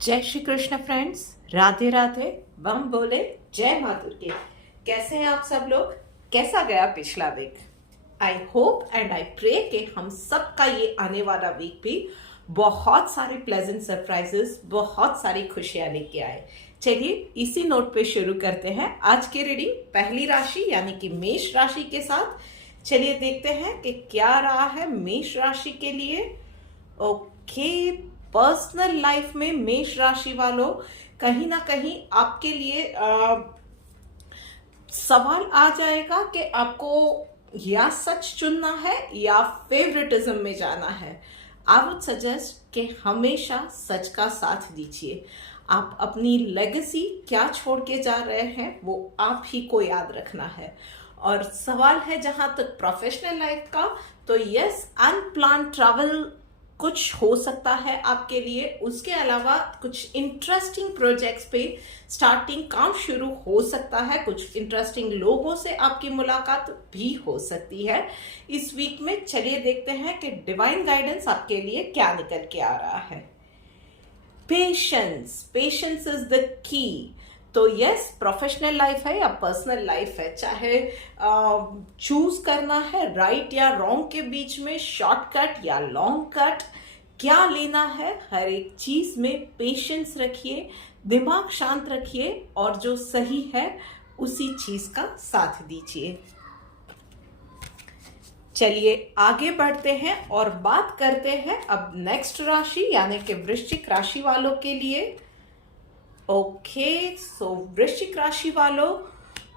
जय श्री कृष्ण फ्रेंड्स, राधे राधे, बम बोले, जय माँ दुर्गे। कैसे हैं आप सब लोग? कैसा गया पिछला week? I hope and I pray कि हम सबका ये आने वाला वीक भी बहुत सारे प्लेजेंट सरप्राइजेस, बहुत सारी खुशियां लेके आए। चलिए इसी नोट पे शुरू करते हैं आज की रीडिंग पहली राशि यानी कि मेष राशि के साथ। चलिए देखते हैं कि क्या रहा है मेष राशि के लिए। ओके, पर्सनल लाइफ में मेष राशि वालों कहीं ना कहीं आपके लिए सवाल आ जाएगा कि आपको या सच चुनना है या फेवरेटिज्म में जाना है। आई वुड सजेस्ट कि हमेशा सच का साथ दीजिए। आप अपनी लेगेसी क्या छोड़ के जा रहे हैं वो आप ही को याद रखना है। और सवाल है जहां तक प्रोफेशनल लाइफ का, तो यस, अनप्लान ट्रैवल कुछ हो सकता है आपके लिए। उसके अलावा कुछ इंटरेस्टिंग प्रोजेक्ट्स पे स्टार्टिंग काम शुरू हो सकता है। कुछ इंटरेस्टिंग लोगों से आपकी मुलाकात भी हो सकती है इस वीक में। चलिए देखते हैं कि डिवाइन गाइडेंस आपके लिए क्या निकल के आ रहा है। Patience, patience is the key. तो यस, प्रोफेशनल लाइफ है या पर्सनल लाइफ है, चाहे चूज करना है राइट या रॉन्ग के बीच में, शॉर्टकट या लॉन्ग कट, क्या लेना है, हर एक चीज में पेशेंस रखिए, दिमाग शांत रखिए और जो सही है उसी चीज का साथ दीजिए। चलिए आगे बढ़ते हैं और बात करते हैं अब नेक्स्ट राशि यानी कि वृश्चिक राशि वालों के लिए। ओके, सो वृश्चिक राशि वालों,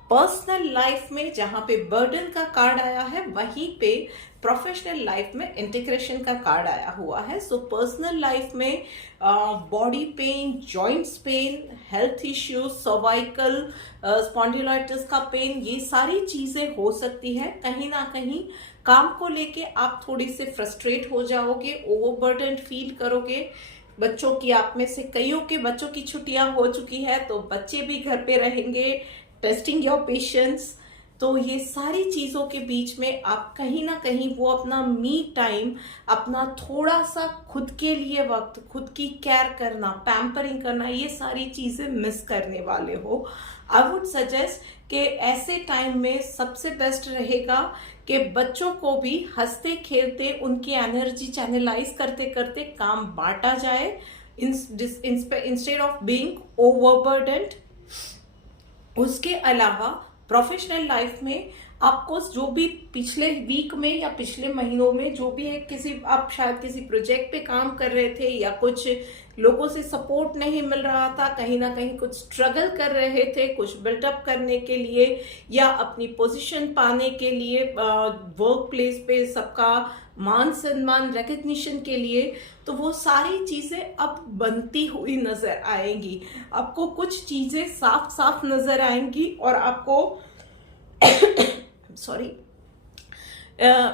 पर्सनल लाइफ में जहां पे बर्डन का कार्ड आया है वहीं पे प्रोफेशनल लाइफ में इंटीग्रेशन का कार्ड आया हुआ है। सो पर्सनल लाइफ में body pain, joints pain, health issues, cervical spondylitis का पेन, ये सारी चीजें हो सकती है। कहीं ना कहीं काम को लेके आप थोड़ी से फ्रस्ट्रेट हो जाओगे, ओवरबर्डन फील करोगे। बच्चों की, आप में से कईयों के बच्चों की छुट्टियां हो चुकी है तो बच्चे भी घर पे रहेंगे, टेस्टिंग योर पेशेंस। तो ये सारी चीजों के बीच में आप कहीं ना कहीं वो अपना मी टाइम, अपना थोड़ा सा खुद के लिए वक्त, खुद की केयर करना, पैम्परिंग करना, ये सारी चीजें मिस करने वाले हो। आई वुड सजेस्ट कि ऐसे टाइम में सबसे बेस्ट रहेगा कि बच्चों को भी हंसते खेलते उनकी एनर्जी चैनलाइज करते करते काम बांटा जाए, इंस्टेड ऑफ बीइंग ओवरबर्डन्ड। उसके अलावा प्रोफेशनल लाइफ में आपको जो भी पिछले वीक में या पिछले महीनों में जो भी है, किसी आप शायद किसी प्रोजेक्ट पे काम कर रहे थे या कुछ लोगों से सपोर्ट नहीं मिल रहा था, कहीं ना कहीं कुछ स्ट्रगल कर रहे थे कुछ बिल्टअप करने के लिए या अपनी पोजीशन पाने के लिए, वर्क प्लेस पे सबका मान सम्मान, रिकग्निशन के लिए, तो वो सारी चीजें अब बनती हुई नजर आएंगी। आपको कुछ चीजें साफ साफ नजर आएंगी और आपको सॉरी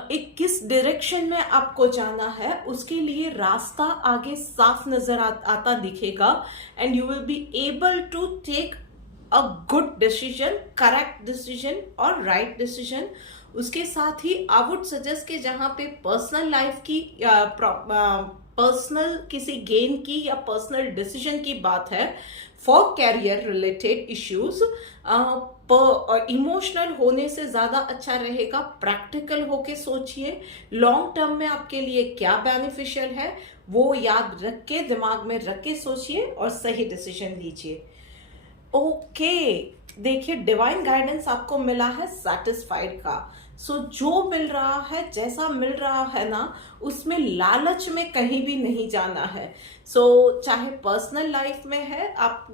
एक किस डायरेक्शन में आपको जाना है उसके लिए रास्ता आगे साफ नजर आता दिखेगा। And you will be able to take a good decision, correct decision और राइट डिसीजन। उसके साथ ही आई वुड सजेस्ट कि जहां पे पर्सनल लाइफ की, पर्सनल किसी गेन की या पर्सनल डिसीजन की बात है, for career related issues, emotional होने से ज्यादा अच्छा रहेगा प्रैक्टिकल होके सोचिए। लॉन्ग टर्म में आपके लिए क्या बेनिफिशियल है वो याद रख के, दिमाग में रख के सोचिए और सही डिसीजन लीजिए। ओके, देखिए डिवाइन गाइडेंस आपको मिला है सेटिस्फाइड का। सो जो मिल रहा है, जैसा मिल रहा है ना, उसमें लालच में कहीं भी नहीं जाना है। सो चाहे पर्सनल लाइफ में है, आप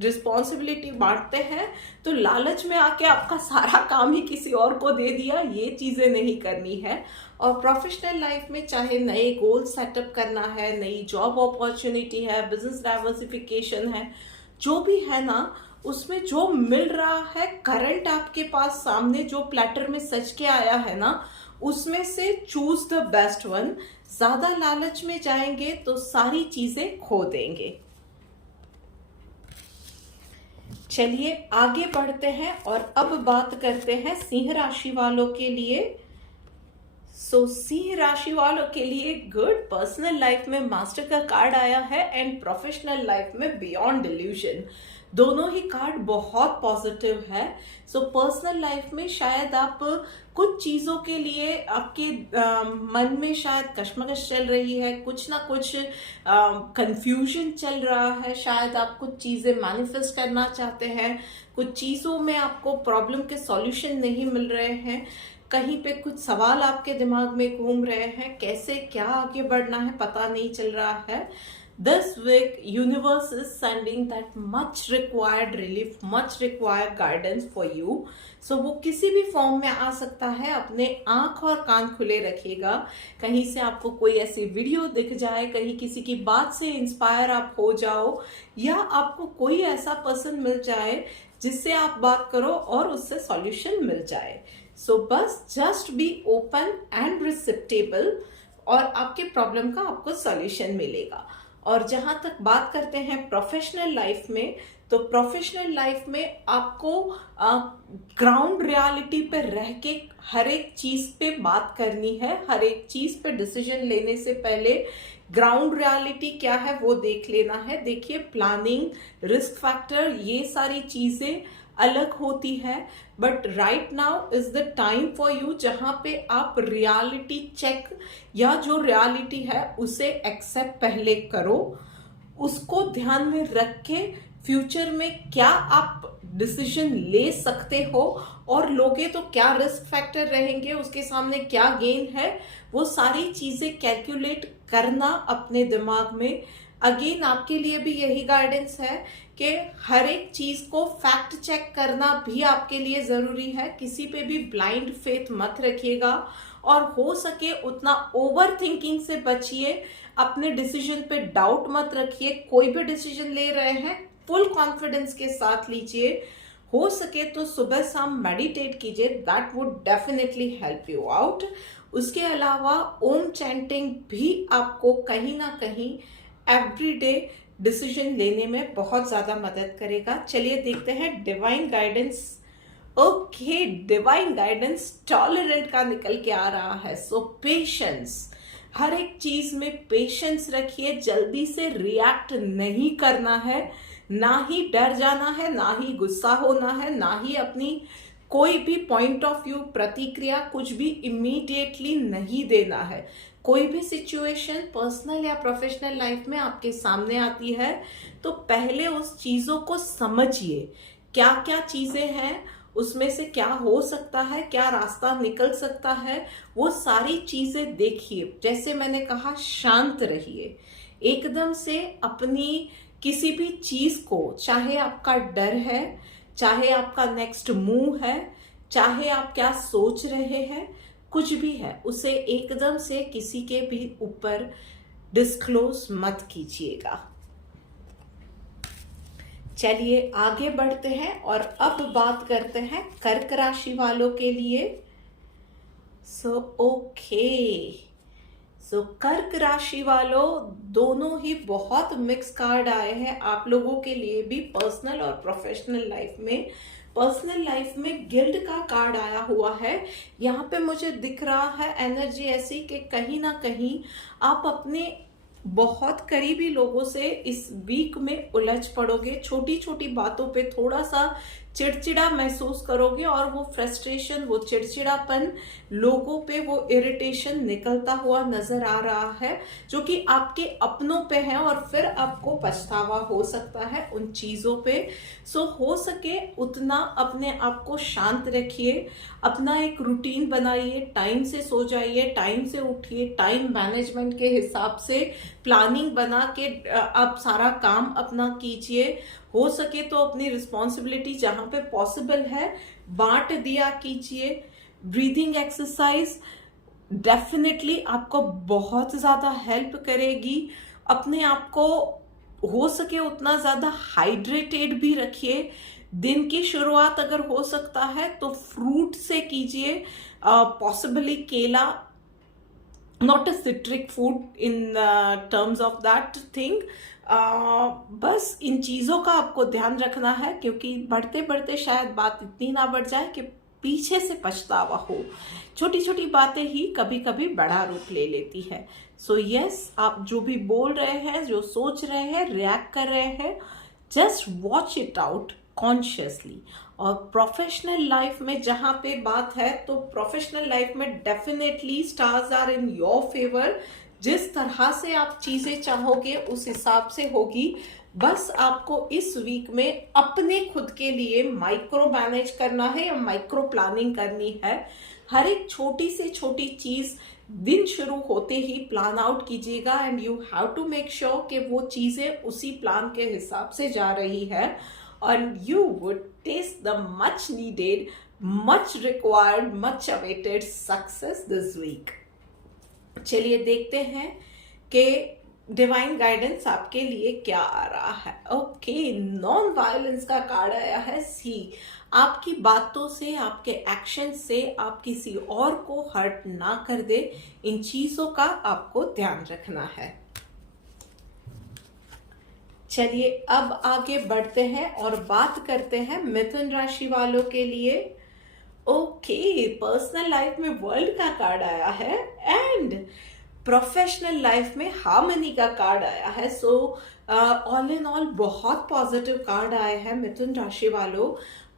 रिस्पॉन्सिबिलिटी बांटते हैं तो लालच में आके आपका सारा काम ही किसी और को दे दिया, ये चीजें नहीं करनी है। और प्रोफेशनल लाइफ में चाहे नए गोल सेटअप करना है, नई जॉब अपॉर्चुनिटी है, बिजनेस डाइवर्सिफिकेशन है, जो भी है ना, उसमें जो मिल रहा है करंट आपके पास सामने जो प्लेटर में सज के आया है ना, उसमें से चूज द बेस्ट वन। ज्यादा लालच में जाएंगे तो सारी चीजें खो देंगे। चलिए आगे बढ़ते हैं और अब बात करते हैं सिंह राशि वालों के लिए। सो सिंह राशि वालों के लिए गुड, पर्सनल लाइफ में मास्टर का कार्ड आया है एंड प्रोफेशनल लाइफ में बियॉन्ड डिल्यूजन। दोनों ही कार्ड बहुत पॉजिटिव है। सो पर्सनल लाइफ में शायद आप कुछ चीज़ों के लिए आपके मन में शायद कश्मकश चल रही है, कुछ ना कुछ कंफ्यूजन चल रहा है। शायद आप कुछ चीज़ें मैनिफेस्ट करना चाहते हैं, कुछ चीज़ों में आपको प्रॉब्लम के सॉल्यूशन नहीं मिल रहे हैं, कहीं पे कुछ सवाल आपके दिमाग में घूम रहे हैं, कैसे क्या आगे बढ़ना है पता नहीं चल रहा है। This week, universe is sending that much required relief, much required guidance for you. So वो किसी भी फॉर्म में आ सकता है। अपने आंख और कान खुले रखिएगा। कहीं से आपको कोई ऐसी वीडियो दिख जाए, कहीं किसी की बात से इंस्पायर आप हो जाओ, या आपको कोई ऐसा पर्सन मिल जाए जिससे आप बात करो और उससे सॉल्यूशन मिल जाए। सो बस जस्ट बी ओपन एंड रिसेप्टेबल और आपके प्रॉब्लम का आपको सॉल्यूशन मिलेगा। और जहां तक बात करते हैं प्रोफेशनल लाइफ में, तो प्रोफेशनल लाइफ में आपको ग्राउंड रियलिटी पे रह के हर एक चीज पे बात करनी है। हर एक चीज पे डिसीजन लेने से पहले ग्राउंड रियलिटी क्या है वो देख लेना है। देखिए, प्लानिंग, रिस्क फैक्टर, ये सारी चीजें अलग होती है, but right now is the time for you जहां पे आप रियलिटी चेक या जो रियलिटी है उसे एक्सेप्ट पहले करो, उसको ध्यान में रख के फ्यूचर में क्या आप डिसीजन ले सकते हो और लोगे तो क्या रिस्क फैक्टर रहेंगे, उसके सामने क्या गेन है, वो सारी चीजें कैलकुलेट करना अपने दिमाग में। अगेन आपके लिए भी यही गाइडेंस है कि हर एक चीज को फैक्ट चेक करना भी आपके लिए जरूरी है। किसी पे भी ब्लाइंड फेथ मत रखिएगा और हो सके उतना ओवर थिंकिंग से बचिए। अपने डिसीजन पे डाउट मत रखिए। कोई भी डिसीजन ले रहे हैं फुल कॉन्फिडेंस के साथ लीजिए। हो सके तो सुबह शाम मेडिटेट कीजिए, that would definitely help you out. उसके अलावा ओम चैंटिंग भी आपको कहीं ना कहीं एवरीडे डिसीजन लेने में बहुत ज्यादा मदद करेगा। चलिए देखते हैं divine guidance. Okay, divine guidance tolerant का निकल के आ रहा है। सो पेशेंस, हर एक चीज में पेशेंस रखिए। जल्दी से रिएक्ट नहीं करना है, ना ही डर जाना है, ना ही गुस्सा होना है, ना ही अपनी कोई भी पॉइंट ऑफ व्यू, प्रतिक्रिया कुछ भी इमीडिएटली नहीं देना है। कोई भी सिचुएशन पर्सनल या प्रोफेशनल लाइफ में आपके सामने आती है तो पहले उस चीजों को समझिए, क्या क्या चीजें हैं, उसमें से क्या हो सकता है, क्या रास्ता निकल सकता है, वो सारी चीजें देखिए। जैसे मैंने कहा, शांत रहिए। एकदम से अपनी किसी भी चीज को, चाहे आपका डर है, चाहे आपका नेक्स्ट मूव है, चाहे आप क्या सोच रहे हैं, कुछ भी है, उसे एकदम से किसी के भी ऊपर डिस्क्लोज मत कीजिएगा। चलिए आगे बढ़ते हैं और अब बात करते हैं कर्क राशि वालों के लिए। सो कर्क राशि वालों, दोनों ही बहुत मिक्स कार्ड आए हैं आप लोगों के लिए भी पर्सनल और प्रोफेशनल लाइफ में। पर्सनल लाइफ में गिल्ड का कार्ड आया हुआ है। यहाँ पे मुझे दिख रहा है एनर्जी ऐसी कि कहीं ना कहीं आप अपने बहुत करीबी लोगों से इस वीक में उलझ पड़ोगे। छोटी छोटी बातों पे थोड़ा सा चिड़चिड़ा महसूस करोगे और वो फ्रस्ट्रेशन, वो चिड़चिड़ापन, लोगों पे वो इरिटेशन निकलता हुआ नजर आ रहा है, जो कि आपके अपनों पे है और फिर आपको पछतावा हो सकता है उन चीजों पे। सो हो सके उतना अपने आप को शांत रखिए, अपना एक रूटीन बनाइए, टाइम से सो जाइए, टाइम से उठिए, टाइम मैनेजमेंट के हिसाब से प्लानिंग बना के आप सारा काम अपना कीजिए। हो सके तो अपनी रिस्पॉन्सिबिलिटी जहां पे पॉसिबल है बांट दिया कीजिए। ब्रीदिंग एक्सरसाइज डेफिनेटली आपको बहुत ज्यादा हेल्प करेगी। अपने आप को हो सके उतना ज्यादा हाइड्रेटेड भी रखिए। दिन की शुरुआत अगर हो सकता है तो फ्रूट से कीजिए, पॉसिबली केला, not a citric food in terms of that thing. बस इन चीज़ों का आपको ध्यान रखना है, क्योंकि बढ़ते बढ़ते शायद बात इतनी ना बढ़ जाए कि पीछे से पछतावा हो। छोटी छोटी बातें ही कभी कभी बड़ा रूप ले लेती है। सो यस, आप जो भी बोल रहे हैं, जो सोच रहे हैं, रिएक्ट कर रहे हैं, just watch it out consciously. और प्रोफेशनल लाइफ में जहाँ पे बात है, तो प्रोफेशनल लाइफ में definitely stars are in your favour. जिस तरह से आप चीज़ें चाहोगे उस हिसाब से होगी। बस आपको इस वीक में अपने खुद के लिए माइक्रो मैनेज करना है या माइक्रो प्लानिंग करनी है। हर एक छोटी से छोटी चीज़ दिन शुरू होते ही प्लान आउट कीजिएगा, and you have to make sure कि वो चीज़ें उसी प्लान के हिसाब से जा रही है, और you would taste the much needed, much required, much awaited success this week. चलिए देखते हैं कि डिवाइन गाइडेंस आपके लिए क्या आ रहा है। ओके, नॉन वायलेंस का कार्ड आया है सी। आपकी बातों से, आपके एक्शन से आप किसी और को हर्ट ना कर दे, इन चीजों का आपको ध्यान रखना है। चलिए अब आगे बढ़ते हैं और बात करते हैं मिथुन राशि वालों के लिए। ओके, पर्सनल लाइफ में वर्ल्ड का कार्ड आया है एंड प्रोफेशनल लाइफ में हार्मनी का कार्ड आया है। सो ऑल इन ऑल बहुत पॉजिटिव कार्ड आए हैं मिथुन राशि वालों।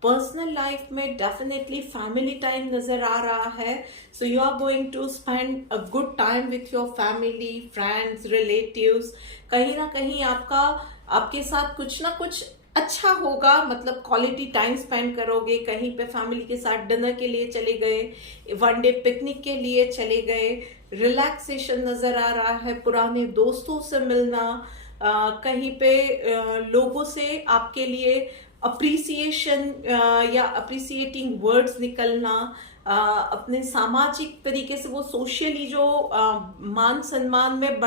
पर्सनल लाइफ में डेफिनेटली फैमिली टाइम नजर आ रहा है। So you are going to spend a good time with your family, friends, relatives. कहीं ना कहीं आपके साथ कुछ ना कुछ अच्छा होगा, मतलब क्वालिटी टाइम स्पेंड करोगे। कहीं पे फैमिली के साथ डिनर के लिए चले गए, वन डे पिकनिक के लिए चले गए, रिलैक्सेशन नजर आ रहा है, पुराने दोस्तों से मिलना, कहीं पे लोगों से आपके लिए अप्रिसिएशन या अप्रिसिएटिंग वर्ड्स निकलना, अपने सामाजिक तरीके से वो सोशली जो मान सम्मान में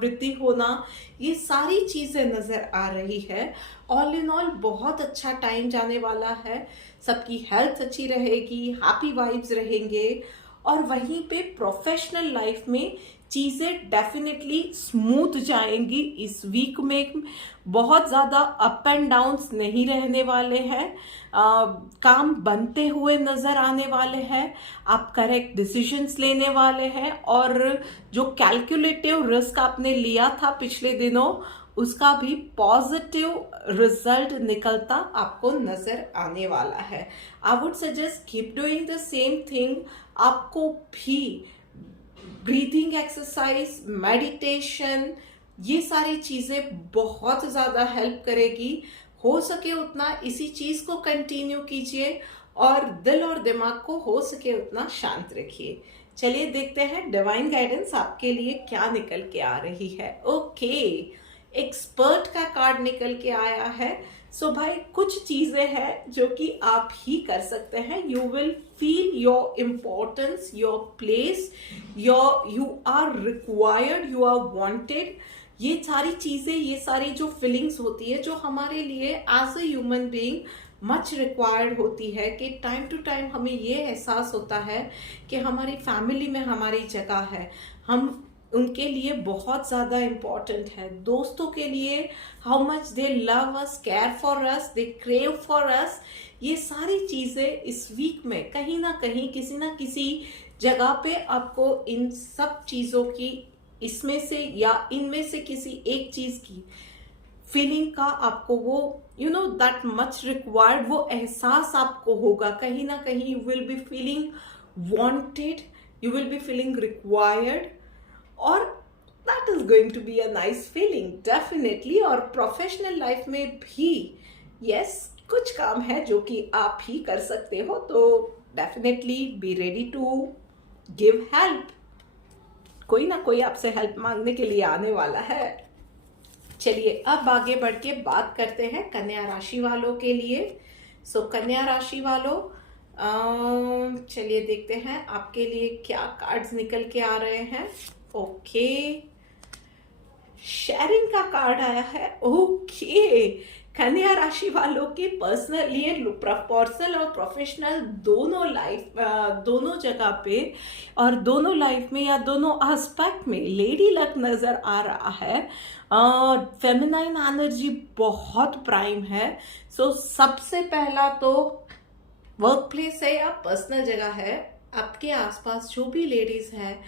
वृद्धि होना, ये सारी चीजें नजर आ रही है। ऑल इन ऑल बहुत अच्छा टाइम जाने वाला है। सबकी हेल्थ अच्छी रहेगी, हैप्पी वाइब्स रहेंगे। और वहीं पे प्रोफेशनल लाइफ में चीज़ें डेफिनेटली स्मूथ जाएंगी। इस वीक में बहुत ज़्यादा अप एंड डाउन्स नहीं रहने वाले हैं। काम बनते हुए नज़र आने वाले हैं। आप करेक्ट डिसीजंस लेने वाले हैं, और जो कैलकुलेटिव रिस्क आपने लिया था पिछले दिनों, उसका भी पॉजिटिव रिजल्ट निकलता आपको नजर आने वाला है। आई would suggest keep doing the same thing. आपको भी ब्रीथिंग एक्सरसाइज, मेडिटेशन, ये सारी चीजें बहुत ज्यादा हेल्प करेगी। हो सके उतना इसी चीज को कंटिन्यू कीजिए, और दिल और दिमाग को हो सके उतना शांत रखिए। चलिए देखते हैं डिवाइन गाइडेंस आपके लिए क्या निकल के आ रही है। ओके, एक्सपर्ट का कार्ड निकल के आया है। सो भाई, कुछ चीजें हैं जो कि आप ही कर सकते हैं। You will feel your importance, your place, you are required, you are wanted. ये सारी चीजें, ये सारी जो फीलिंग्स होती है, जो हमारे लिए as a human being much required होती है, कि टाइम टू टाइम हमें ये एहसास होता है कि हमारी फैमिली में हमारी जगह है, हम उनके लिए बहुत ज़्यादा इम्पॉर्टेंट है। दोस्तों के लिए how much they love us, care for us, they crave for us. ये सारी चीज़ें इस वीक में कहीं ना कहीं किसी ना किसी जगह पे आपको इन सब चीज़ों की, इसमें से या इनमें से किसी एक चीज़ की फीलिंग का आपको वो दैट मच रिक्वायर्ड, वो एहसास आपको होगा। कहीं ना कहीं you will be feeling wanted, you will be feeling required, और that is going to be a nice feeling definitely. और प्रोफेशनल लाइफ में भी यस, कुछ काम है जो कि आप ही कर सकते हो, तो definitely be ready to give help. कोई ना कोई आपसे हेल्प मांगने के लिए आने वाला है। चलिए अब आगे बढ़ के बात करते हैं कन्या राशि वालों के लिए। सो कन्या राशि वालों, चलिए देखते हैं आपके लिए क्या कार्ड्स निकल के आ रहे हैं। ओके, शेयरिंग का कार्ड आया है। ओके, कन्या राशि वालों के पर्सनल, ये पर्सनल और प्रोफेशनल दोनों लाइफ, दोनों जगह पे और दोनों लाइफ में या दोनों एस्पेक्ट में लेडी लक नजर आ रहा है। फेमिनाइन एनर्जी बहुत प्राइम है। सो सबसे पहला तो वर्क प्लेस है या पर्सनल जगह है, आपके आसपास जो भी लेडीज है,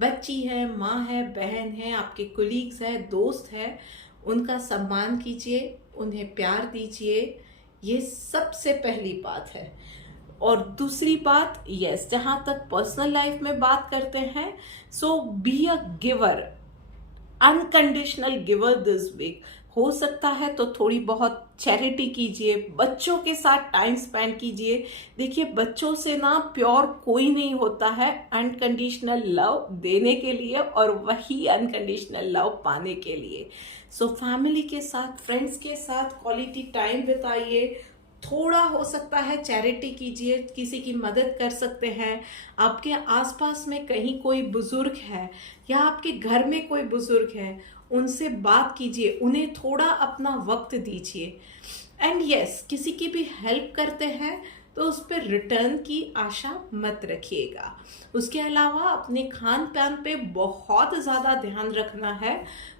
बच्ची है, माँ है, बहन है, आपके कोलीग्स है, दोस्त है, उनका सम्मान कीजिए, उन्हें प्यार दीजिए। ये सबसे पहली बात है। और दूसरी बात, यस, जहाँ तक पर्सनल लाइफ में बात करते हैं, so be a giver, unconditional giver this week. हो सकता है तो थोड़ी बहुत चैरिटी कीजिए, बच्चों के साथ टाइम स्पेंड कीजिए। देखिए, बच्चों से ना प्योर कोई नहीं होता है अनकंडीशनल लव देने के लिए और वही अनकंडीशनल लव पाने के लिए। सो फैमिली के साथ, फ्रेंड्स के साथ क्वालिटी टाइम बिताइए। थोड़ा हो सकता है चैरिटी कीजिए, किसी की मदद कर सकते हैं। आपके आसपास में कहीं कोई बुजुर्ग है या आपके घर में कोई बुजुर्ग है, उनसे बात कीजिए, उन्हें थोड़ा अपना वक्त दीजिए। एंड यस, किसी की भी हेल्प करते हैं तो उस पर रिटर्न की आशा मत रखिएगा। उसके अलावा अपने खान पान पे बहुत ज़्यादा ध्यान रखना है।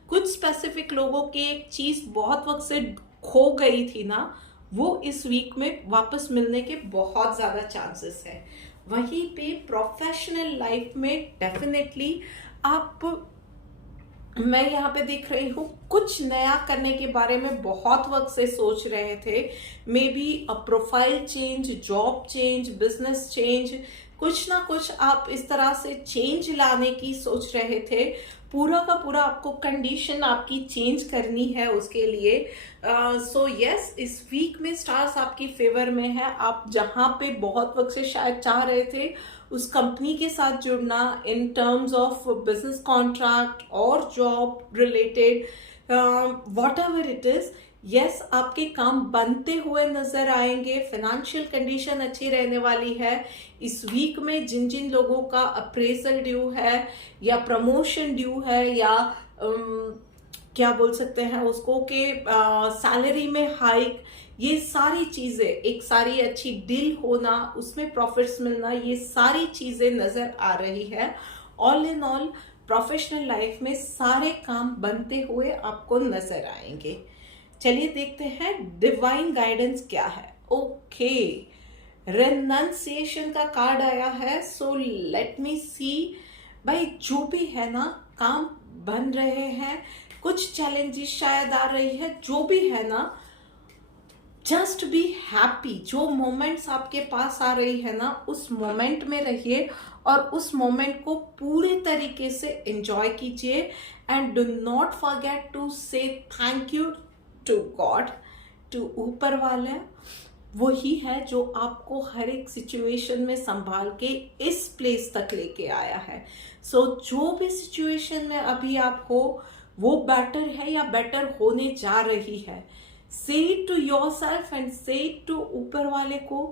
कुछ स्पेसिफिक लोगों की एक चीज़ बहुत वक्त से खो गई थी ना, वो इस वीक में वापस मिलने के बहुत ज़्यादा चांसेस है। वहीं पे प्रोफेशनल लाइफ में डेफिनेटली आप, मैं यहाँ पे देख रही हूँ, कुछ नया करने के बारे में बहुत वक्त से सोच रहे थे। May be a profile change, job change, business change, कुछ ना कुछ आप इस तरह से चेंज लाने की सोच रहे थे। पूरा का पूरा आपको कंडीशन आपकी चेंज करनी है उसके लिए। सो यस, इस वीक में स्टार्स आपकी फेवर में है। आप जहाँ पे बहुत वक्त से शायद चाह रहे थे उस कंपनी के साथ जुड़ना, in terms of business contract और job related, whatever it is, yes, आपके काम बनते हुए नजर आएंगे। फाइनेंशियल कंडीशन अच्छी रहने वाली है। इस वीक में जिन जिन लोगों का अप्रेजल ड्यू है या प्रमोशन ड्यू है या क्या बोल सकते हैं उसको कि सैलरी में हाइक, ये सारी चीजें, एक सारी अच्छी डील होना, उसमें प्रॉफिट्स मिलना, ये सारी चीजें नजर आ रही है। All in all professional life में सारे काम बनते हुए आपको नजर आएंगे। चलिए देखते हैं डिवाइन गाइडेंस क्या है। ओके, रेनंसिएशन का कार्ड आया है। सो लेट मी सी। भाई, जो भी है ना, काम बन रहे हैं, कुछ चैलेंजेस शायद आ रही है, जो भी है ना, जस्ट बी हैप्पी। जो मोमेंट्स आपके पास आ रही है ना, उस मोमेंट में रहिए और उस मोमेंट को पूरे तरीके से एंजॉय कीजिए। And do not forget to say thank you to God, to ऊपर वाला। वही है जो आपको हर एक सिचुएशन में संभाल के इस प्लेस तक लेके आया है। सो जो भी सिचुएशन में अभी आप हो, वो बेटर है या बेटर होने जा रही है। Say it to yourself and say it to ऊपर वाले को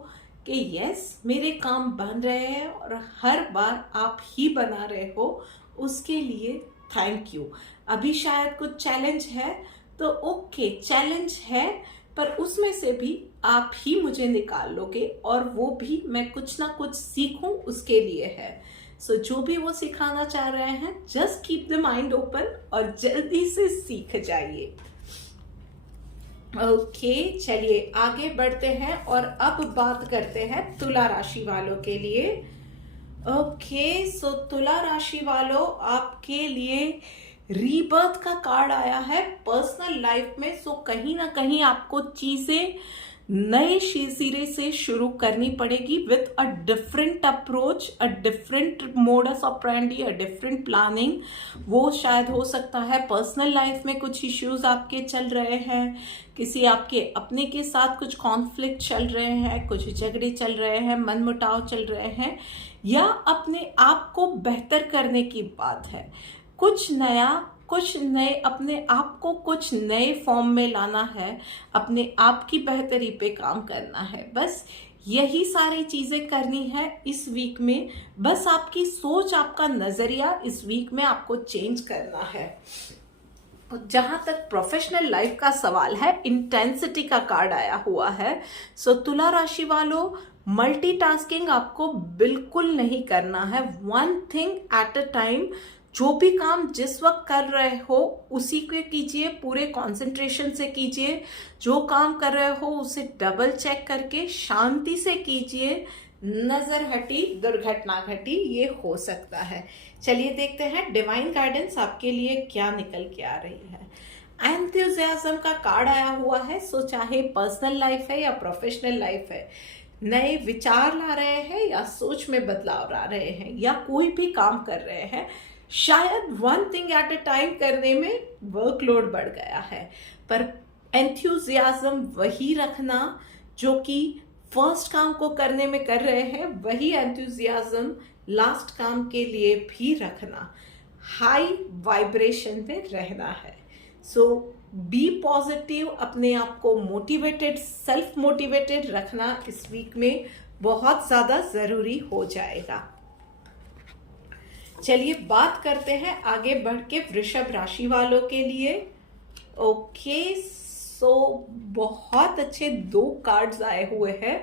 कि यस, मेरे काम बन रहे हैं और हर बार आप ही बना रहे हो, उसके लिए थैंक यू। अभी शायद कुछ चैलेंज है तो ओके, चैलेंज है, पर उसमें से भी आप ही मुझे निकाल लोगे और वो भी मैं कुछ ना कुछ सीखूं उसके लिए है। सो जो भी वो सिखाना चाह रहे हैं, just keep the mind open और जल्दी से सीख जाइए। ओके, चलिए आगे बढ़ते हैं और अब बात करते हैं तुला राशि वालों के लिए। ओके, सो तुला राशि वालों, आपके लिए रीबर्थ का कार्ड आया है पर्सनल लाइफ में। सो कहीं ना कहीं आपको चीजें नए सिरे से शुरू करनी पड़ेगी with a different approach, a different modus operandi, a different planning. वो शायद हो सकता है पर्सनल लाइफ में कुछ इश्यूज आपके चल रहे हैं, किसी आपके अपने के साथ कुछ कॉन्फ्लिक्ट चल रहे हैं, कुछ झगड़े चल रहे हैं, मनमुटाव चल रहे हैं, या अपने आप को बेहतर करने की बात है। कुछ नया, कुछ नए, अपने आप को कुछ नए फॉर्म में लाना है, अपने आप की बेहतरी पे काम करना है। बस यही सारी चीजें करनी है इस वीक में। बस आपकी सोच, आपका नजरिया इस वीक में आपको चेंज करना है। जहां तक प्रोफेशनल लाइफ का सवाल है, इंटेंसिटी का कार्ड आया हुआ है। सो तुला राशि वालों, मल्टीटास्किंग आपको बिल्कुल नहीं करना है। One thing at a time. जो भी काम जिस वक्त कर रहे हो उसी को कीजिए, पूरे कंसंट्रेशन से कीजिए। जो काम कर रहे हो उसे डबल चेक करके शांति से कीजिए। नजर हटी दुर्घटना घटी, ये हो सकता है। चलिए देखते हैं डिवाइन गाइडेंस आपके लिए क्या निकल के आ रही है। एंथुसियाज्म का कार्ड आया हुआ है। सो चाहे पर्सनल लाइफ है या प्रोफेशनल लाइफ है, नए विचार ला रहे हैं या सोच में बदलाव ला रहे हैं या कोई भी काम कर रहे हैं, शायद one thing at a time करने में वर्कलोड बढ़ गया है, पर एंथुसियाज्म वही रखना जो कि फर्स्ट काम को करने में कर रहे हैं, वही एंथुसियाज्म लास्ट काम के लिए भी रखना। हाई वाइब्रेशन में रहना है। सो बी पॉजिटिव, अपने आप को मोटिवेटेड, सेल्फ मोटिवेटेड रखना इस वीक में बहुत ज़्यादा ज़रूरी हो जाएगा। चलिए बात करते हैं आगे बढ़ के वृषभ राशि वालों के लिए। ओके, सो बहुत अच्छे 2 कार्ड्स आए हुए हैं।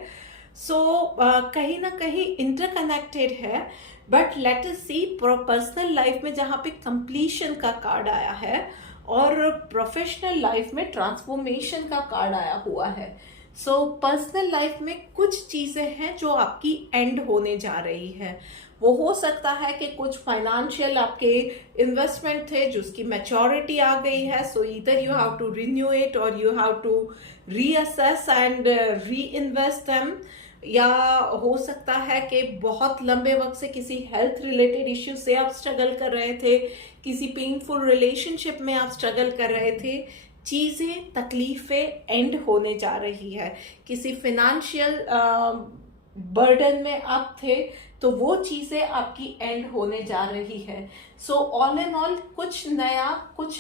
सो कहीं ना कहीं इंटरकनेक्टेड है, but let us see personal life में जहाँ पे कंप्लीशन का कार्ड आया है और प्रोफेशनल लाइफ में ट्रांसफॉर्मेशन का कार्ड आया हुआ है। सो पर्सनल लाइफ में कुछ चीज़ें हैं जो आपकी एंड होने जा रही है। वो हो सकता है कि कुछ फाइनेंशियल आपके इन्वेस्टमेंट थे जिसकी मैच्योरिटी आ गई है। So either you have to renew it और you have to reassess and reinvest them, या हो सकता है कि बहुत लंबे वक्त से किसी हेल्थ रिलेटेड इश्यू से आप स्ट्रगल कर रहे थे, किसी पेनफुल रिलेशनशिप में आप स्ट्रगल कर रहे थे। चीज़ें, तकलीफ़ें एंड होने जा रही है। किसी फिनेंशियल बर्डन में आप थे तो वो चीज़ें आपकी एंड होने जा रही है। सो ऑल इन ऑल कुछ नया, कुछ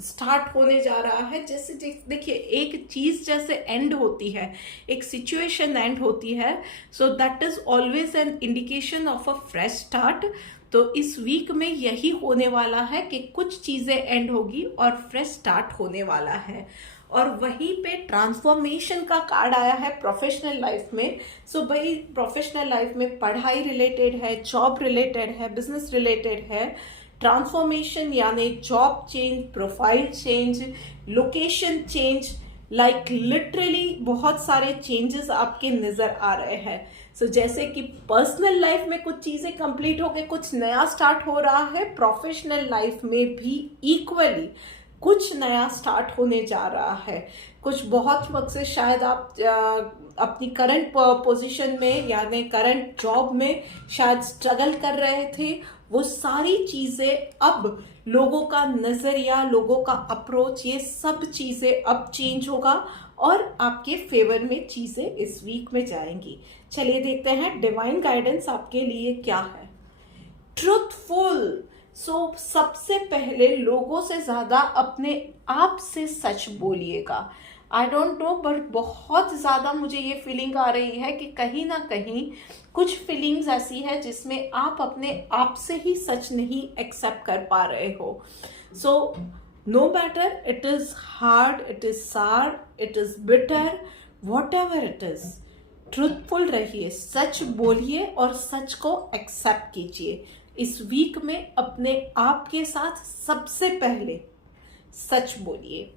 स्टार्ट होने जा रहा है। जैसे देखिए, एक चीज़ जैसे एंड होती है, एक सिचुएशन एंड होती है, so that is always an indication of a fresh start. तो इस वीक में यही होने वाला है कि कुछ चीज़ें एंड होगी और फ्रेश स्टार्ट होने वाला है। और वहीं पे ट्रांसफॉर्मेशन का कार्ड आया है प्रोफेशनल लाइफ में। सो भाई प्रोफेशनल लाइफ में पढ़ाई रिलेटेड है, जॉब रिलेटेड है, बिजनेस रिलेटेड है। ट्रांसफॉर्मेशन यानी job change, profile change, location change, like literally बहुत सारे चेंजेस आपके नज़र आ रहे हैं। सो जैसे कि पर्सनल लाइफ में कुछ चीज़ें कंप्लीट हो गए, कुछ नया स्टार्ट हो रहा है, प्रोफेशनल लाइफ में भी इक्वली कुछ नया स्टार्ट होने जा रहा है। कुछ बहुत वक्त से शायद आप अपनी करंट पोजीशन में यानी करंट जॉब में शायद स्ट्रगल कर रहे थे, वो सारी चीज़ें अब लोगों का नज़रिया, लोगों का अप्रोच, ये सब चीज़ें अब चेंज होगा और आपके फेवर में चीज़ें इस वीक में जाएंगी। चलिए देखते हैं डिवाइन गाइडेंस आपके लिए क्या है। ट्रूथफुल। सो सबसे पहले लोगों से ज़्यादा अपने आप से सच बोलिएगा। आई डोंट नो, बट बहुत ज़्यादा मुझे ये फीलिंग आ रही है कि कहीं ना कहीं कुछ फीलिंग्स ऐसी है जिसमें आप अपने आप से ही सच नहीं एक्सेप्ट कर पा रहे हो। So no matter it is hard, it is sour, it is bitter, whatever it is, truthful रहिए, सच बोलिए और सच को एक्सेप्ट कीजिए। इस वीक में अपने आप के साथ सबसे पहले सच बोलिए।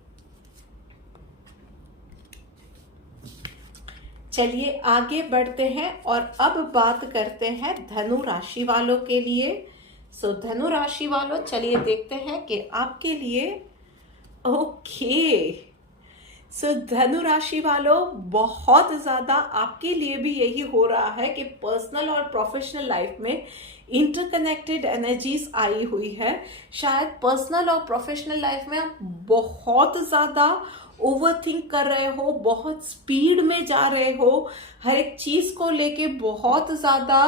चलिए आगे बढ़ते हैं और अब बात करते हैं धनु राशि वालों के लिए। सो धनु राशि वालों, चलिए देखते हैं कि आपके लिए ओके। सो धनु राशि वालों, बहुत ज़्यादा आपके लिए भी यही हो रहा है कि पर्सनल और प्रोफेशनल लाइफ में इंटरकनेक्टेड एनर्जीज आई हुई है। शायद पर्सनल और प्रोफेशनल लाइफ में आप बहुत ज़्यादा ओवरथिंक कर रहे हो, बहुत स्पीड में जा रहे हो, हर एक चीज़ को लेके बहुत ज़्यादा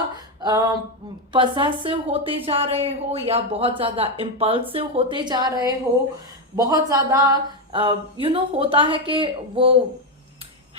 पजेसिव होते जा रहे हो या बहुत ज़्यादा इम्पल्सिव होते जा रहे हो। बहुत ज़्यादा होता है कि वो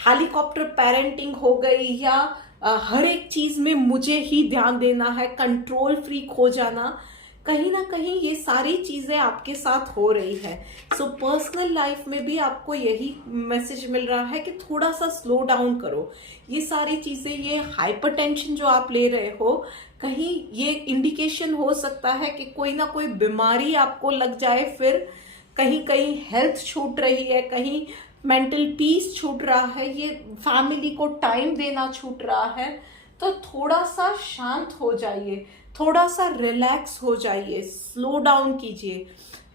हेलीकॉप्टर पेरेंटिंग हो गई या हर एक चीज़ में मुझे ही ध्यान देना है, कंट्रोल फ्रीक हो जाना। कहीं ना कहीं ये सारी चीज़ें आपके साथ हो रही है। सो पर्सनल लाइफ में भी आपको यही मैसेज मिल रहा है कि थोड़ा सा स्लो डाउन करो। ये सारी चीज़ें, ये हाइपरटेंशन जो आप ले रहे हो, कहीं ये इंडिकेशन हो सकता है कि कोई ना कोई बीमारी आपको लग जाए, फिर कहीं कहीं हेल्थ छूट रही है, कहीं मेंटल पीस छूट रहा है, ये फैमिली को टाइम देना छूट रहा है। तो थोड़ा सा शांत हो जाइए, थोड़ा सा रिलैक्स हो जाइए, स्लो डाउन कीजिए,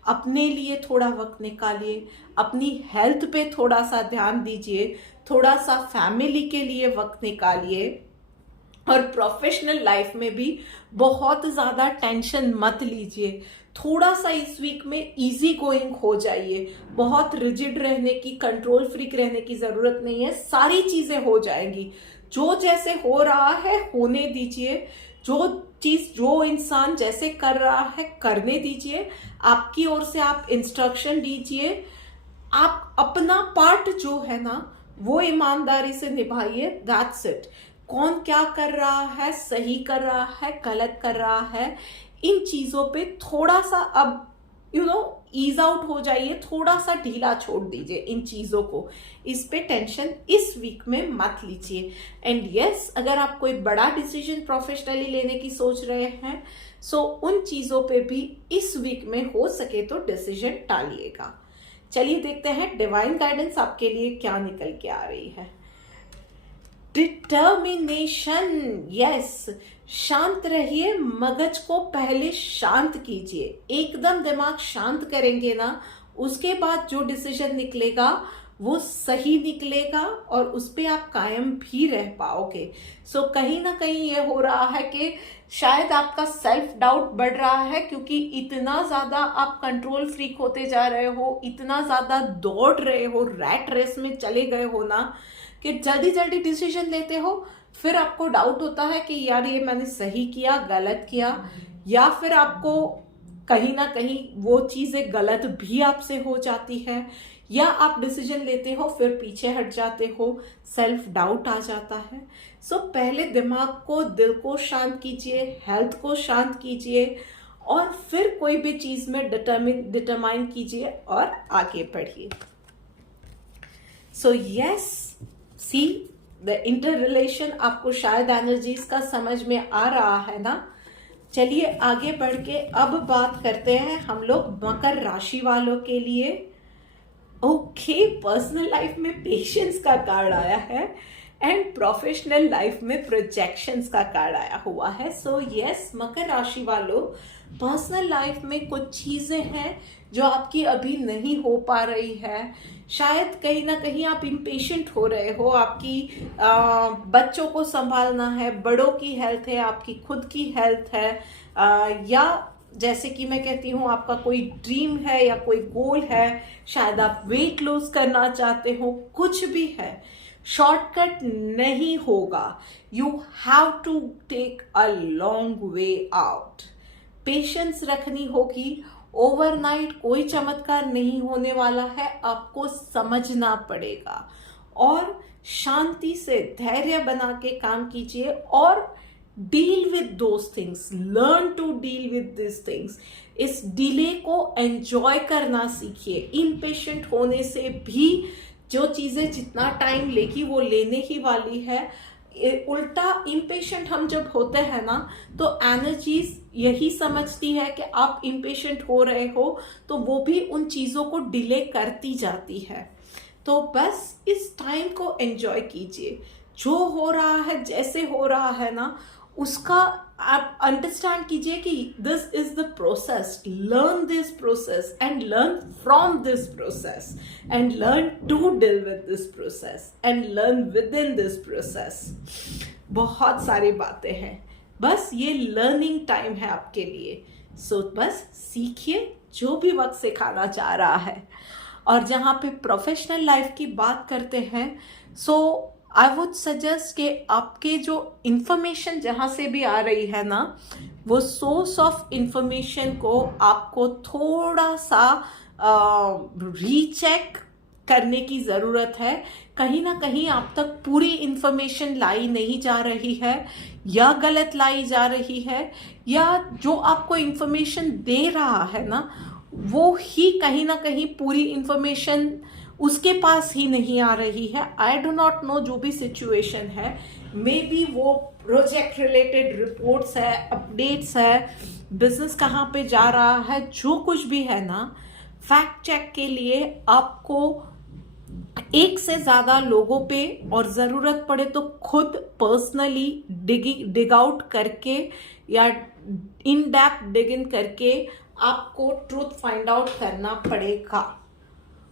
अपने लिए थोड़ा वक्त निकालिए, अपनी हेल्थ पे थोड़ा सा ध्यान दीजिए, थोड़ा सा फैमिली के लिए वक्त निकालिए। और प्रोफेशनल लाइफ में भी बहुत ज़्यादा टेंशन मत लीजिए, थोड़ा सा इस वीक में इजी गोइंग हो जाइए। बहुत रिजिड रहने की, कंट्रोल फ्रीक रहने की ज़रूरत नहीं है, सारी चीज़ें हो जाएंगी। जो जैसे हो रहा है होने दीजिए, जो चीज़ जो इंसान जैसे कर रहा है करने दीजिए, आपकी ओर से आप इंस्ट्रक्शन दीजिए, आप अपना पार्ट जो है ना वो ईमानदारी से निभाइए, दैट्स इट। कौन क्या कर रहा है, सही कर रहा है, गलत कर रहा है, इन चीज़ों पे थोड़ा सा अब ईज आउट हो जाइए, थोड़ा सा ढीला छोड़ दीजिए इन चीज़ों को। इस पे टेंशन इस वीक में मत लीजिए। एंड यस, अगर आप कोई बड़ा डिसीजन प्रोफेशनली लेने की सोच रहे हैं, सो उन चीज़ों पे भी इस वीक में हो सके तो डिसीजन टालिएगा। चलिए देखते हैं डिवाइन गाइडेंस आपके लिए क्या निकल के आ रही है। डिटर्मिनेशन, यस, शांत रहिए, मगज को पहले शांत कीजिए। एकदम दिमाग शांत करेंगे ना, उसके बाद जो डिसीजन निकलेगा वो सही निकलेगा और उस पे आप कायम भी रह पाओगे। सो कहीं ना कहीं ये हो रहा है कि शायद आपका सेल्फ डाउट बढ़ रहा है, क्योंकि इतना ज़्यादा आप कंट्रोल फ्रीक होते जा रहे हो, इतना ज़्यादा दौड़ रहे हो, रैट रेस में चले गए हो ना, कि जल्दी जल्दी डिसीजन लेते हो, फिर आपको डाउट होता है कि यार ये मैंने सही किया, गलत किया, या फिर आपको कहीं ना कहीं वो चीज़ें गलत भी आपसे हो जाती है, या आप डिसीजन लेते हो फिर पीछे हट जाते हो, सेल्फ डाउट आ जाता है। सो पहले दिमाग को, दिल को शांत कीजिए, हेल्थ को शांत कीजिए, और फिर कोई भी चीज़ में डिटरमाइन कीजिए और आगे बढ़िए। So yes, see the inter relation आपको शायद एनर्जीज का समझ में आ रहा है ना। चलिए आगे बढ़ के अब बात करते हैं हम लोग मकर राशि वालों के लिए। ओके, पर्सनल लाइफ में पेशेंस का कार्ड आया है एंड प्रोफेशनल लाइफ में प्रोजेक्शंस का कार्ड आया हुआ है। सो यस, मकर राशि वालों, पर्सनल लाइफ में कुछ चीज़ें हैं जो आपकी अभी नहीं हो पा रही है। शायद कहीं ना कहीं आप इम्पेशेंट हो रहे हो, आपकी बच्चों को संभालना है, बड़ों की हेल्थ है, आपकी खुद की हेल्थ है, या जैसे कि मैं कहती हूँ आपका कोई ड्रीम है या कोई गोल है, शायद आप वेट लूज करना चाहते हो, कुछ भी है, शॉर्टकट नहीं होगा। You have to take a long way out, patience रखनी होगी। ओवरनाइट कोई चमत्कार नहीं होने वाला है, आपको समझना पड़ेगा और शांति से धैर्य बना के काम कीजिए और deal with those things, learn to deal with this things. इस डिले को एंजॉय करना सीखिए। इम्पेशेंट होने से भी जो चीज़ें जितना टाइम लेगी वो लेने ही वाली है। उल्टा इम्पेशेंट हम जब होते हैं ना, तो एनर्जीज यही समझती है कि आप इम्पेशेंट हो रहे हो, तो वो भी उन चीज़ों को डिले करती जाती है। तो बस इस टाइम को एंजॉय कीजिए। जो हो रहा है, जैसे हो रहा है ना, उसका आप अंडरस्टैंड कीजिए कि this is the process, learn this process and learn from this process and learn to deal with this process and learn within this process. बहुत सारी बातें हैं, बस ये लर्निंग टाइम है आपके लिए। सो बस सीखिए जो भी वक्त सिखाना चाह रहा है। और जहाँ पे प्रोफेशनल लाइफ की बात करते हैं, सो आई वुड सजेस्ट कि आपके जो इंफॉर्मेशन जहाँ से भी आ रही है ना, वो सोर्स ऑफ इंफॉर्मेशन को आपको थोड़ा सा रीचेक करने की ज़रूरत है। कहीं ना कहीं आप तक पूरी इंफॉर्मेशन लाई नहीं जा रही है, या गलत लाई जा रही है, या जो आपको इंफॉर्मेशन दे रहा है ना वो ही कहीं ना कहीं पूरी इंफॉर्मेशन उसके पास ही नहीं आ रही है। आई डो नॉट नो, जो भी सिचुएशन है, मे बी वो प्रोजेक्ट रिलेटेड रिपोर्ट्स है, अपडेट्स है, बिजनेस कहाँ पे जा रहा है, जो कुछ भी है ना, फैक्ट चेक के लिए आपको एक से ज्यादा लोगों पे और जरूरत पड़े तो खुद पर्सनली डिग आउट करके या इन डेप्थ डिग इन करके आपको ट्रूथ फाइंड आउट करना पड़ेगा।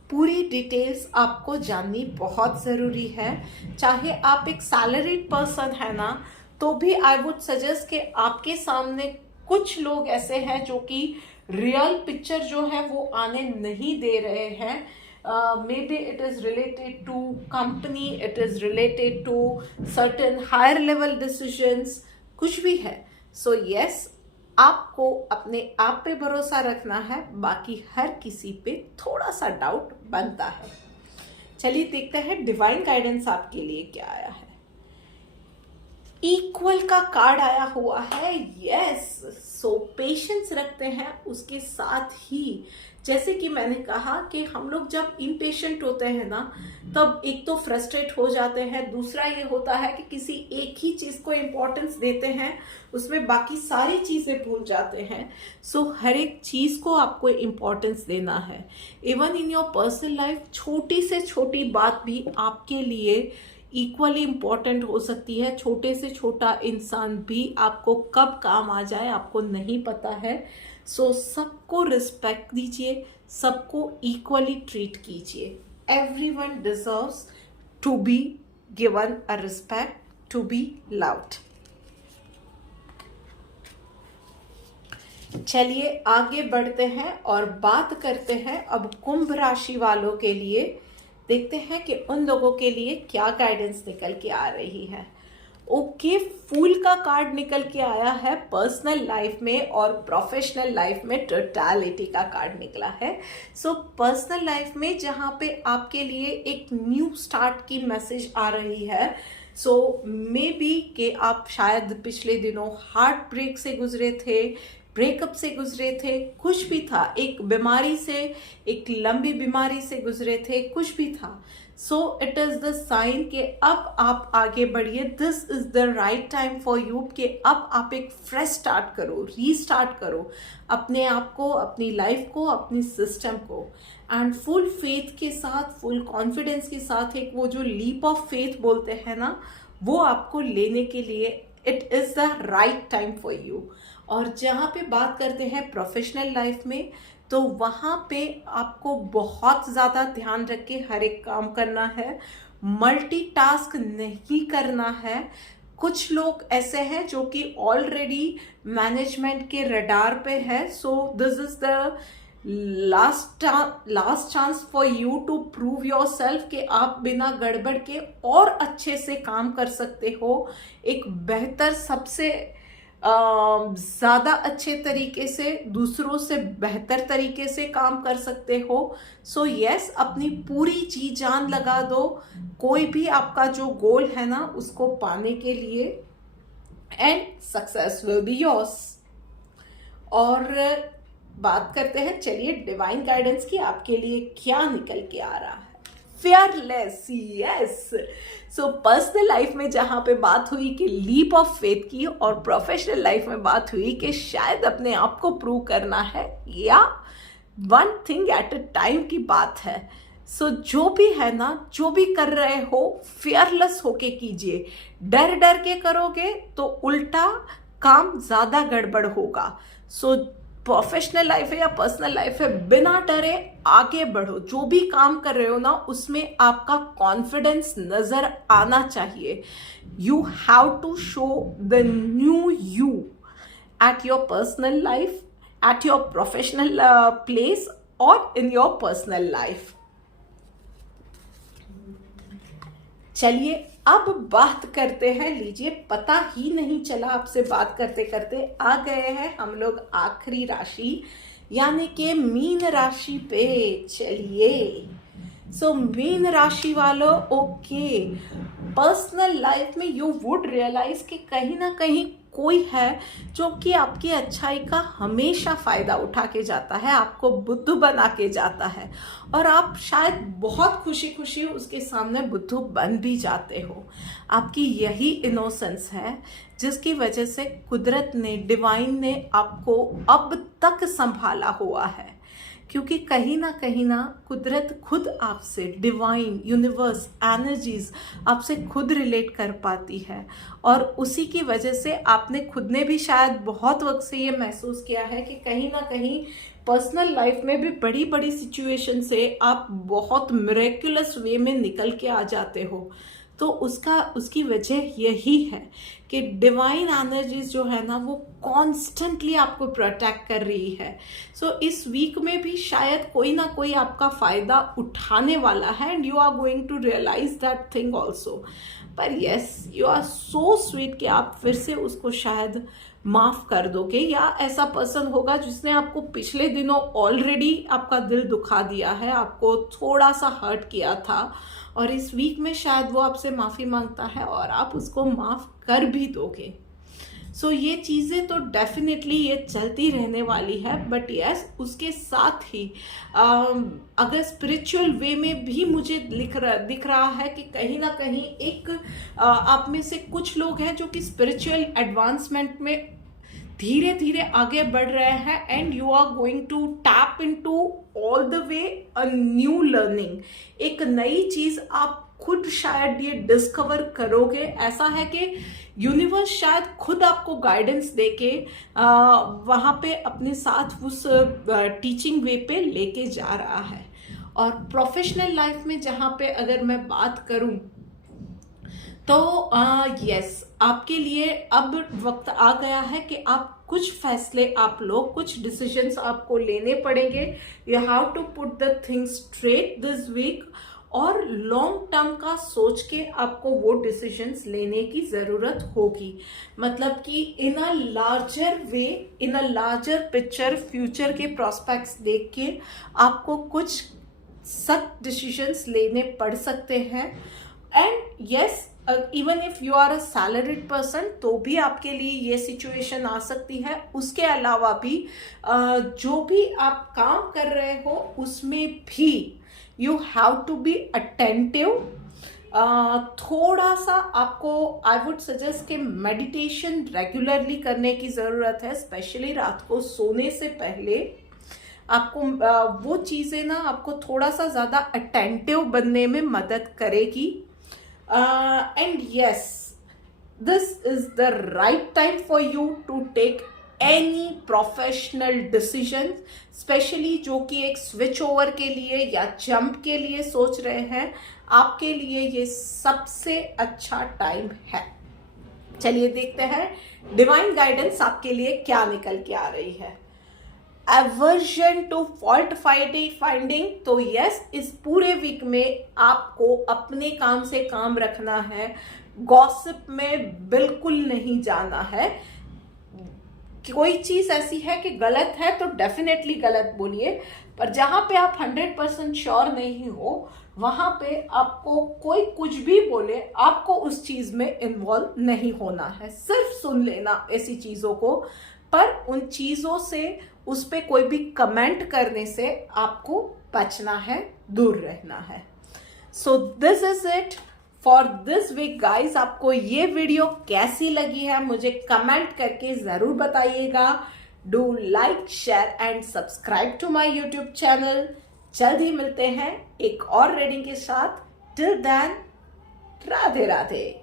पूरी डिटेल्स आपको जाननी बहुत ज़रूरी है। चाहे आप एक सैलरीड पर्सन है ना, तो भी आई वुड सजेस्ट कि आपके सामने कुछ लोग ऐसे हैं जो कि रियल पिक्चर जो है वो आने नहीं दे रहे हैं। Maybe it is related to company, it is related to certain higher level decisions, कुछ भी है। सो यस, आपको अपने आप पे भरोसा रखना है, बाकी हर किसी पे थोड़ा सा डाउट बनता है। चलिए देखते हैं डिवाइन गाइडेंस आपके लिए क्या आया है। इक्वल का कार्ड आया हुआ है। यस, सो पेशेंस रखते हैं, उसके साथ ही जैसे कि मैंने कहा कि हम लोग जब इम्पेशेंट होते हैं ना, तब एक तो फ्रस्ट्रेट हो जाते हैं, दूसरा ये होता है कि किसी एक ही चीज़ को इम्पोर्टेंस देते हैं, उसमें बाकी सारी चीज़ें भूल जाते हैं। सो हर एक चीज़ को आपको इम्पोर्टेंस देना है। Even in your personal life छोटी से छोटी बात भी आपके लिए इक्वली इम्पॉर्टेंट हो सकती है। छोटे से छोटा इंसान भी आपको कब काम आ जाए आपको नहीं पता है। सो सबको रिस्पेक्ट दीजिए, सबको इक्वली ट्रीट कीजिए। Everyone deserves to be given a respect, to be loved. चलिए आगे बढ़ते हैं और बात करते हैं अब कुंभ राशि वालों के लिए। देखते हैं कि उन लोगों के लिए क्या गाइडेंस निकल के आ रही है। ओके, फूल का कार्ड निकल के आया है पर्सनल लाइफ में, और प्रोफेशनल लाइफ में टोटलिटी का कार्ड निकला है। सो पर्सनल लाइफ में जहाँ पे आपके लिए एक न्यू स्टार्ट की मैसेज आ रही है। सो मे बी कि आप शायद पिछले दिनों हार्ट ब्रेक से गुजरे थे, ब्रेकअप से गुजरे थे, कुछ भी था, एक बीमारी से, एक लंबी बीमारी से गुजरे थे, कुछ भी था। So it is the sign कि अब आप आगे बढ़िए। This is the right time for you कि अब आप एक फ्रेश स्टार्ट करो, रीस्टार्ट करो अपने आप को, अपनी लाइफ को, अपनी सिस्टम को, एंड फुल फेथ के साथ, फुल कॉन्फिडेंस के साथ एक वो जो लीप ऑफ फेथ बोलते हैं ना, वो आपको लेने के लिए it is the right time for you. और जहाँ पे बात करते हैं प्रोफेशनल लाइफ में, तो वहाँ पे आपको बहुत ज़्यादा ध्यान रख के हर एक काम करना है, मल्टीटास्क नहीं करना है। कुछ लोग ऐसे हैं जो कि ऑलरेडी मैनेजमेंट के रडार पे है। So this is the last chance for you to prove yourself कि आप बिना गड़बड़ के और अच्छे से काम कर सकते हो, एक बेहतर, सबसे ज़्यादा अच्छे तरीके से, दूसरों से बेहतर तरीके से काम कर सकते हो। सो यस, अपनी पूरी जी जान लगा दो कोई भी आपका जो गोल है ना उसको पाने के लिए, and success will be yours. और बात करते हैं, चलिए डिवाइन गाइडेंस की आपके लिए क्या निकल के आ रहा है। Fearless, yes. So personal life में जहाँ पे बात हुई कि लीप ऑफ फेथ की, और प्रोफेशनल लाइफ में बात हुई कि शायद अपने आप को प्रूव करना है, या one thing at a time की बात है। सो जो भी है ना, जो भी कर रहे हो, फेयरलेस होके कीजिए। डर डर के करोगे तो उल्टा काम ज़्यादा गड़बड़ होगा। सो प्रोफेशनल लाइफ है या पर्सनल लाइफ है, बिना डरे आगे बढ़ो। जो भी काम कर रहे हो ना उसमें आपका कॉन्फिडेंस नजर आना चाहिए। You have to show the new you at your personal life, at your professional place, और इन योर पर्सनल लाइफ। चलिए अब बात करते हैं, लीजिए, पता ही नहीं चला आपसे बात करते करते आ गए हैं हम लोग आखिरी राशि यानी कि मीन राशि पे। चलिए, सो मीन राशि वालों, ओके, पर्सनल लाइफ में यू वुड रियलाइज कि कहीं ना कहीं कोई है जो कि आपकी अच्छाई का हमेशा फ़ायदा उठा के जाता है, आपको बुद्धू बना के जाता है, और आप शायद बहुत खुशी खुशी उसके सामने बुद्धू बन भी जाते हो। आपकी यही इनोसेंस है जिसकी वजह से कुदरत ने, डिवाइन ने आपको अब तक संभाला हुआ है, क्योंकि कहीं ना कुदरत खुद आपसे, डिवाइन, यूनिवर्स, एनर्जीज आपसे खुद रिलेट कर पाती है। और उसी की वजह से आपने खुद ने भी शायद बहुत वक्त से ये महसूस किया है कि कहीं ना कहीं पर्सनल लाइफ में भी बड़ी बड़ी सिचुएशन से आप बहुत मिरेकुलस वे में निकल के आ जाते हो। तो उसकी वजह यही है कि डिवाइन एनर्जीज जो है ना वो कॉन्स्टेंटली आपको प्रोटेक्ट कर रही है। सो इस वीक में भी शायद कोई ना कोई आपका फ़ायदा उठाने वाला है, and you are going to realise that thing also. पर yes, you are so sweet कि आप फिर से उसको शायद माफ़ कर दोगे, या ऐसा पर्सन होगा जिसने आपको पिछले दिनों ऑलरेडी आपका दिल दुखा दिया है, आपको थोड़ा सा हर्ट किया था, और इस वीक में शायद वो आपसे माफ़ी मांगता है और आप उसको माफ़ कर भी दोगे। सो ये चीज़ें तो डेफिनेटली ये चलती रहने वाली है। बट यस, उसके साथ ही अगर स्पिरिचुअल वे में भी मुझे दिख रहा है कि कहीं ना कहीं एक आप में से कुछ लोग हैं जो कि स्पिरिचुअल एडवांसमेंट में धीरे धीरे आगे बढ़ रहे हैं, and you are going to tap into all the way a new learning. एक नई चीज़ आप खुद शायद ये डिस्कवर करोगे। ऐसा है कि यूनिवर्स शायद खुद आपको गाइडेंस देके वहाँ पे अपने साथ उस टीचिंग वे पे लेके जा रहा है। और प्रोफेशनल लाइफ में जहाँ पे अगर मैं बात करूँ तो यस, आपके लिए अब वक्त आ गया है कि आप कुछ फैसले, आप लोग कुछ डिसीजंस आपको लेने पड़ेंगे। You have to put the things straight this week, और लॉन्ग टर्म का सोच के आपको वो डिसीजंस लेने की ज़रूरत होगी। मतलब कि in a larger way, in a larger picture, future के प्रॉस्पेक्ट्स देख के आपको कुछ सख्त डिसीजंस लेने पड़ सकते हैं। And yes, even if you are a salaried person तो भी आपके लिए ये सिचुएशन आ सकती है। उसके अलावा भी जो भी आप काम कर रहे हो उसमें भी you have to be attentive. थोड़ा सा आपको आई वुड सजेस्ट कि मेडिटेशन रेगुलरली करने की ज़रूरत है, स्पेशली रात को सोने से पहले। आपको वो चीज़ें ना आपको थोड़ा सा ज़्यादा अटेंटिव बनने में मदद करेगी। And yes, this is the right time for you to take any professional decision, specially जो कि एक स्विच ओवर के लिए या जंप के लिए सोच रहे हैं, आपके लिए ये सबसे अच्छा टाइम है। चलिए देखते हैं डिवाइन गाइडेंस आपके लिए क्या निकल के आ रही है। एवर्जन टू फॉल्ट फाइंडिंग, तो यस, इस पूरे वीक में आपको अपने काम से काम रखना है, गॉसिप में बिल्कुल नहीं जाना है। कोई चीज़ ऐसी है कि गलत है तो डेफिनेटली गलत बोलिए, पर जहाँ पे आप 100% श्योर नहीं हो वहाँ पे आपको कोई कुछ भी बोले, आपको उस चीज़ में इन्वॉल्व नहीं होना है। सिर्फ सुन लेना ऐसी चीज़ों को, पर उन चीज़ों से, उस पर कोई भी कमेंट करने से आपको बचना है, दूर रहना है। So this is it for this week guys. आपको ये वीडियो कैसी लगी है मुझे कमेंट करके ज़रूर बताइएगा। Do like, share and subscribe to my YouTube channel. जल्द ही मिलते हैं एक और रीडिंग के साथ। Till then, Radhe Radhe.